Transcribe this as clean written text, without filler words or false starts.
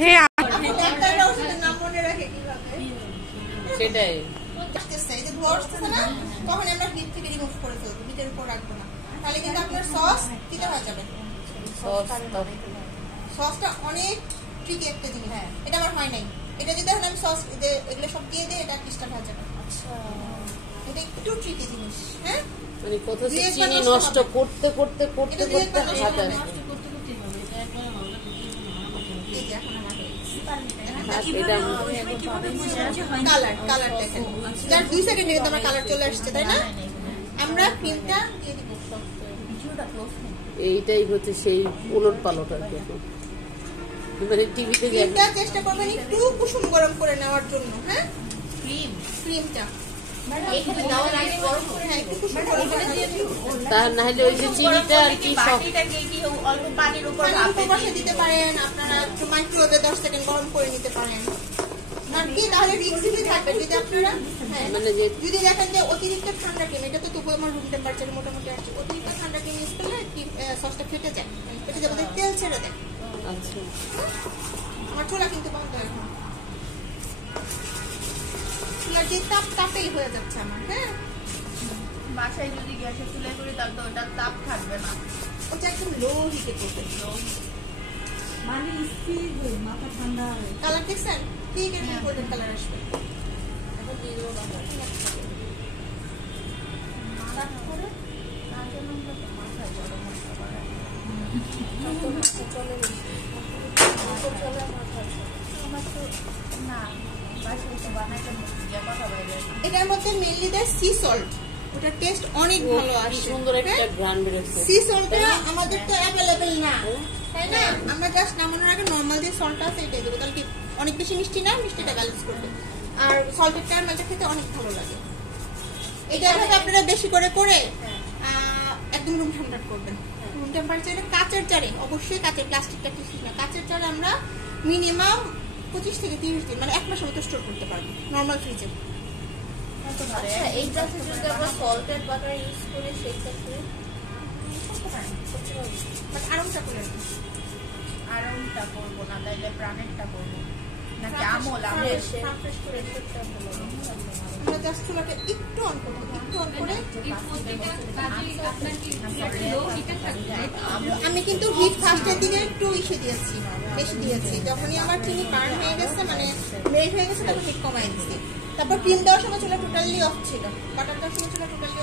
হ্যাঁ সেটাই তখন আমরা ডিপ থেকে রিমুভ করে ফেলবো, ডিপের উপর রাখবো না, তাহলে কিন্তু আপনার সস দিতে হয়ে যাবে। সসটা অনেক ট্রিকি একটা জিনিস, এটা আমার হয় নাই। এটা যদি এখন আমি সস এগুলো সব দিয়ে দিই, এটা পিসটা হয়ে যাবে। এটা একটু ট্রিকি জিনিস। হ্যাঁ, মানে কথা চিনি নষ্ট করতে করতে করতে করতে হাত আসবে। কালার দেখেন, যার 2 সেকেন্ডে কিন্তু আমার কালার চলে আসছে, তাই না? আমরা ক্রিমটা দিয়ে দিব। এইটাই হচ্ছে সেই উলট পালট আর কি। মানে টিভিতে ক্রিমটা চেষ্টা করবেন একটু কুসুম গরম করে নেওয়ার জন্য। হ্যাঁ, ক্রিমটা তার না হলে ওই যে চিনিটা আর কি অল্প পানির উপর বসে দিতে পারেন আপনারা, একটু মাইক্রোওয়েভে 10 সেকেন্ড গরম করে নিতে পারেন। আর কি তাহলে রিক্সি থাকবে যদি আপনারা মানে যে যদি দেখেন যে অতিরিক্ত ঠান্ডা ক্রিম, এটা তো তবু আমার রুম টেম্পারেচারে মোটামুটি আছে, অতিরিক্ত ঠান্ডা ক্রিম ইউজ করলে সসটা ফেটে যায়, ফেটে যাবে, তেল ছেড়ে দেয়। আচ্ছা, আমার চুলা কিন্তু বন্ধ এখন, চুলার যে তাপেই হয়ে যাচ্ছে আমার। হ্যাঁ, বাসায় যদি গ্যাসে চুলায় করি তাহলে তো ওটা তাপ থাকবে না, ওটা একদম লো হিটে করবে, মানে স্থির হয়ে মাথা ঠান্ডা হয়। কালার দেখছেন ঠিক এরকম গোল্ডেন কালার আসবে। এখন দিয়ে দেবো মাথা করে তার জন্য মাথায় গরম মশলা বাড়ায় চলে না বাসায় তো বানাইতে কথা বাইরে। এটার মধ্যে মেনলি দেয় সি সল্ট, ওটার টেস্ট অনেক ভালো আসে, সুন্দর একটা গ্রান বের হচ্ছে। সি সল্টটা আমাদের তো অ্যাভেলেবেল না, তাই না? আমরা জাস্ট নামানোর আগে নরমাল যে সল্টটা আছে এটাই দেবো, তাহলে কি অনেক বেশি মিষ্টি না, মিষ্টিটা ব্যালেন্স করবে। আর সল্টের ক্যারামেলটা খেতে অনেক ভালো লাগে। এটা এভাবে আপনারা বেশি করে করে একদম রুম ঠান্ডা করবেন। রুম টেম্পারেচারে কাচের জারে, অবশ্যই কাচের, প্লাস্টিকটা ঠিক না, কাচের জারে আমরা মিনিমাম 25 থেকে 30 দিন, মানে 1 মাসের মতো স্টোর করতে পারবো নরমাল ফ্রিজে। আচ্ছা, এইটাতে যদি আমরা সল্টেড বাটার ইউজ করি সেক্ষেত্রে আরামটা করে আরামটা করবো না, তাইলে প্রাণেরটা করবো নাকি আমল আমরা জাস্ট চুলাটা একটু অন করবো, একটু অন করে। আমি কিন্তু হিট ফার্স্টের দিকে একটু বেশি দিয়েছি, যখনই আমার চিনি বার্ন হয়ে গেছে, মানে মেল্ট হয়ে গেছে, তখন হিট কমাই দিচ্ছি। তারপর ক্রিম দেওয়ার সময় চুলা টোটালি অফ ছিল, বাটার দেওয়ার সময় চুলা টোটালি